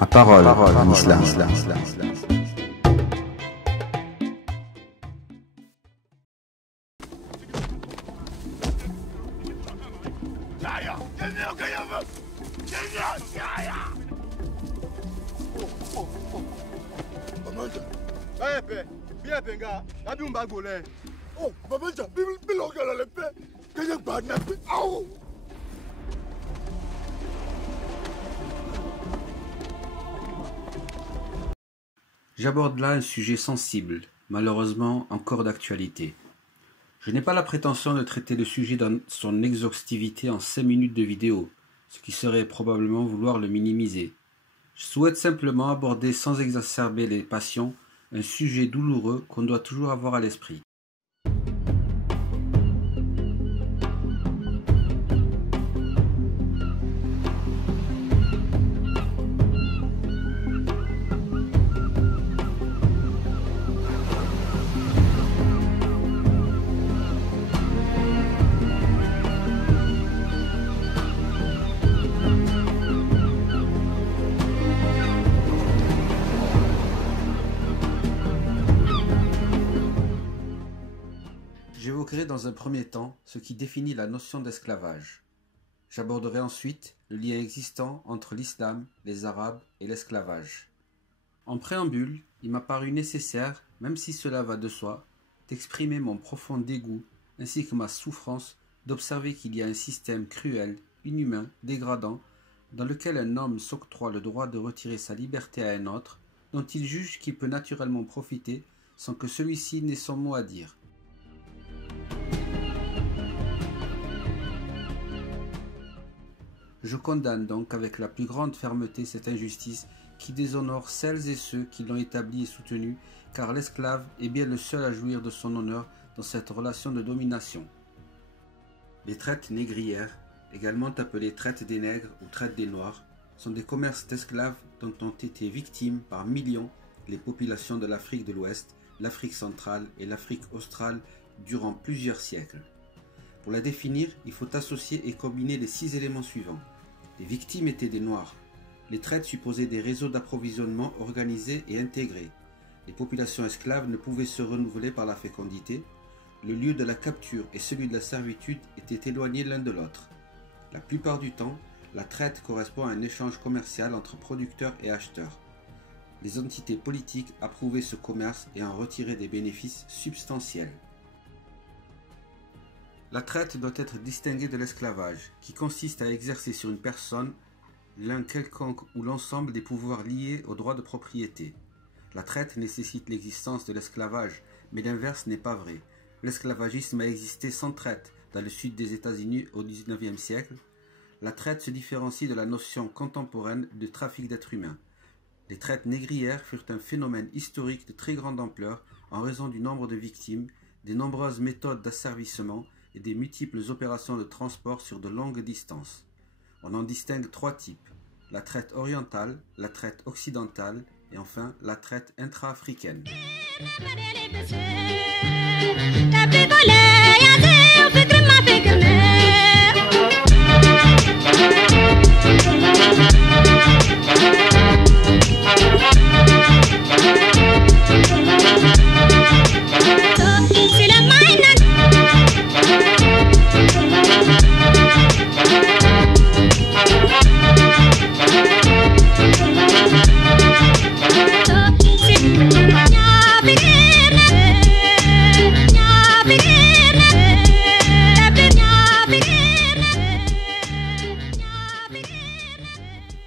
Ma parole en islam. J'aborde là un sujet sensible, malheureusement encore d'actualité. Je n'ai pas la prétention de traiter le sujet dans son exhaustivité en 5 minutes de vidéo, ce qui serait probablement vouloir le minimiser. Je souhaite simplement aborder sans exacerber les passions un sujet douloureux qu'on doit toujours avoir à l'esprit. J'évoquerai dans un premier temps ce qui définit la notion d'esclavage. J'aborderai ensuite le lien existant entre l'islam, les Arabes et l'esclavage. En préambule, il m'a paru nécessaire, même si cela va de soi, d'exprimer mon profond dégoût ainsi que ma souffrance d'observer qu'il y a un système cruel, inhumain, dégradant, dans lequel un homme s'octroie le droit de retirer sa liberté à un autre, dont il juge qu'il peut naturellement profiter sans que celui-ci n'ait son mot à dire. Je condamne donc avec la plus grande fermeté cette injustice qui déshonore celles et ceux qui l'ont établie et soutenue, car l'esclave est bien le seul à jouir de son honneur dans cette relation de domination. Les traites négrières, également appelées traites des nègres ou traites des noirs, sont des commerces d'esclaves dont ont été victimes par millions les populations de l'Afrique de l'Ouest, l'Afrique centrale et l'Afrique australe durant plusieurs siècles. Pour la définir, il faut associer et combiner les 6 éléments suivants. Les victimes étaient des Noirs. Les traites supposaient des réseaux d'approvisionnement organisés et intégrés. Les populations esclaves ne pouvaient se renouveler par la fécondité. Le lieu de la capture et celui de la servitude étaient éloignés l'un de l'autre. La plupart du temps, la traite correspond à un échange commercial entre producteurs et acheteurs. Les entités politiques approuvaient ce commerce et en retiraient des bénéfices substantiels. La traite doit être distinguée de l'esclavage, qui consiste à exercer sur une personne l'un quelconque ou l'ensemble des pouvoirs liés au droit de propriété. La traite nécessite l'existence de l'esclavage, mais l'inverse n'est pas vrai. L'esclavagisme a existé sans traite dans le sud des États-Unis au XIXe siècle. La traite se différencie de la notion contemporaine de trafic d'êtres humains. Les traites négrières furent un phénomène historique de très grande ampleur en raison du nombre de victimes, des nombreuses méthodes d'asservissement et des multiples opérations de transport sur de longues distances. On en distingue 3 types, la traite orientale, la traite occidentale et enfin la traite intra-africaine.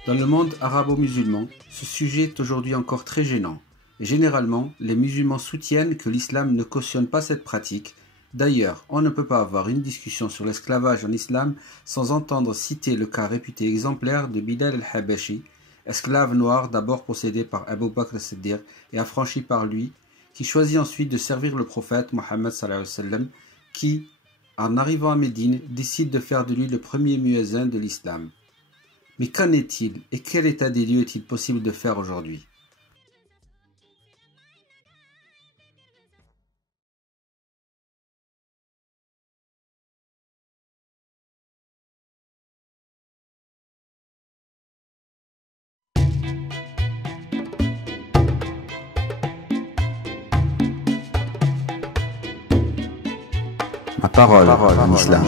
Dans le monde arabo-musulman, ce sujet est aujourd'hui encore très gênant. Et généralement, les musulmans soutiennent que l'islam ne cautionne pas cette pratique. D'ailleurs, on ne peut pas avoir une discussion sur l'esclavage en islam sans entendre citer le cas réputé exemplaire de Bilal al-Habashi, esclave noir d'abord possédé par Abu Bakr as-Siddiq et affranchi par lui, qui choisit ensuite de servir le prophète Mohammed sallallahu alayhi wa sallam, qui, en arrivant à Médine, décide de faire de lui le premier muezzin de l'islam. Mais qu'en est-il et quel état des lieux est-il possible de faire aujourd'hui? parole en islam.